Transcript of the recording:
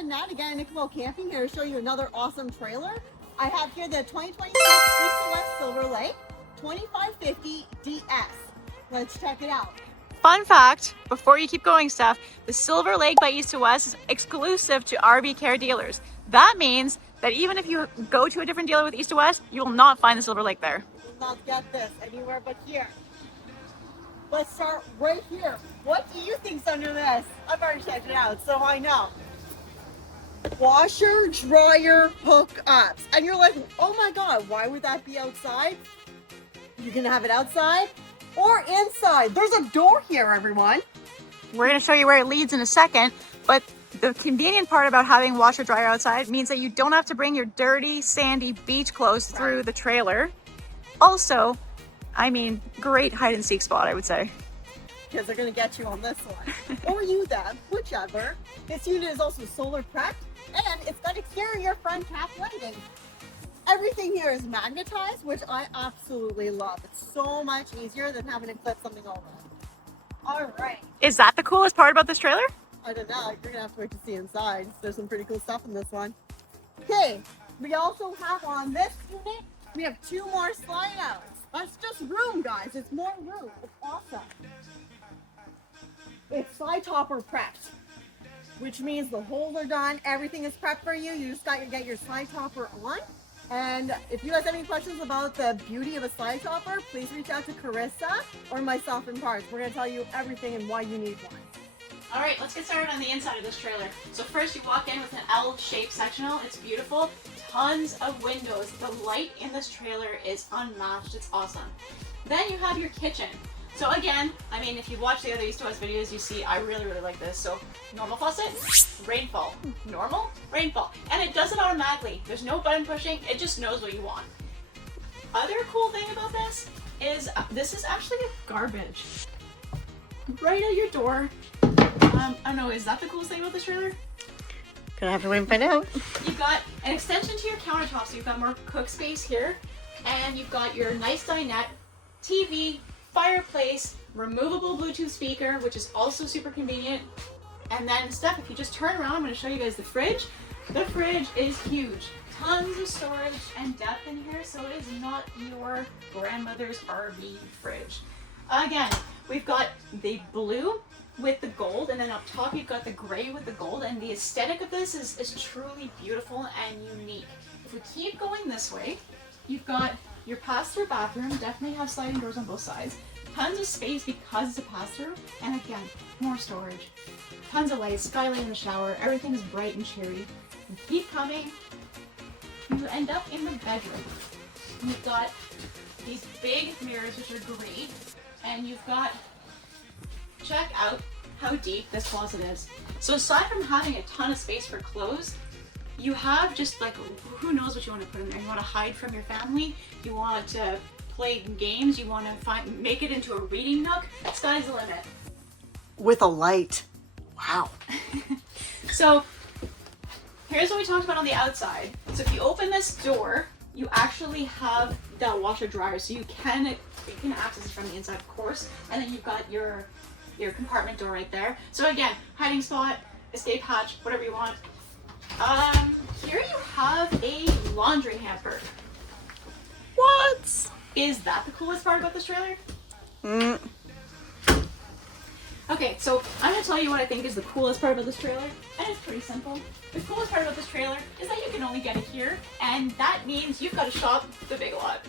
and Nat again, Nickel Camping, here to show you another awesome trailer. I have here the 2026 East to West Silver Lake 2550 DS. Let's check it out. Fun fact, before you keep going, Steph, the Silver Lake by East to West is exclusive to RV Care dealers. That means that even if you go to a different dealer with East to West, you will not find the Silver Lake there. You will not get this anywhere but here. Let's start right here. What do you think's under this? I've already checked it out, so I know. Washer, dryer, hookups. And you're like, oh my God, why would that be outside? You can have it outside or inside. There's a door here, everyone. We're going to show you where it leads in a second, but the convenient part about having washer dryer outside means that you don't have to bring your dirty, sandy beach clothes through the trailer. Also, I mean, great hide and seek spot, I would say. Because they're going to get you on this one. Or you them, whichever. This unit is also solar prepped, and it's got exterior front cap lighting. Everything here is magnetized, which I absolutely love. It's so much easier than having to clip something over. All right. Is that the coolest part about this trailer? I don't know. You're going to have to wait to see inside. There's some pretty cool stuff in this one. Okay. We also have on this unit, we have 2 more slide outs. That's just room, guys. It's more room. It's awesome. It's slide topper prepped, which means the holes are done. Everything is prepped for you. You just got to get your slide topper on. And if you guys have any questions about the beauty of a slide topper, please reach out to Carissa or myself in parts. We're going to tell you everything and why you need one. All right, let's get started on the inside of this trailer. So first you walk in with an L-shaped sectional. It's beautiful. Tons of windows. The light in this trailer is unmatched. It's awesome. Then you have your kitchen. So again, I mean, if you've watched the other East to West videos, you see I really like this. So normal faucet, rainfall. Normal, rainfall. And it does it automatically. There's no button pushing. It just knows what you want. Other cool thing about this is actually a garbage. Right at your door. I don't know, is that the coolest thing about this trailer? Gonna have to wait and find out. You've got an extension to your countertop, so you've got more cook space here. And you've got your nice dinette, TV, fireplace, removable Bluetooth speaker, which is also super convenient. And then Steph, if you just turn around, I'm going to show you guys the fridge. The fridge is huge. Tons of storage and depth in here, so it is not your grandmother's RV fridge. Again, we've got the blue with the gold, and then up top you've got the gray with the gold, and the aesthetic of this is truly beautiful and unique. If we keep going this way, you've got your pass-through bathroom. Definitely have sliding doors on both sides. Tons of space because it's a pass-through, and again, more storage. Tons of lights, skylight in the shower, everything is bright and cheery. And keep coming, you end up in the bedroom. You've got these big mirrors, which are great, and you've got, check out how deep this closet is. So aside from having a ton of space for clothes, you have just like, who knows what you want to put in there. You want to hide from your family, you want to play games, you want to make it into a reading nook. Sky's the limit. With a light. Wow. So here's what we talked about on the outside. So if you open this door, you actually have that washer dryer, so you can access it from the inside, of course. And then you've got your compartment door right there. So again, hiding spot, escape hatch, whatever you want. Here you have a laundry hamper. What? Is that the coolest part about this trailer? Okay, so I'm going to tell you what I think is the coolest part about this trailer, and it's pretty simple. The coolest part about this trailer is that you can only get it here, and that means you've got to shop the Big Lot.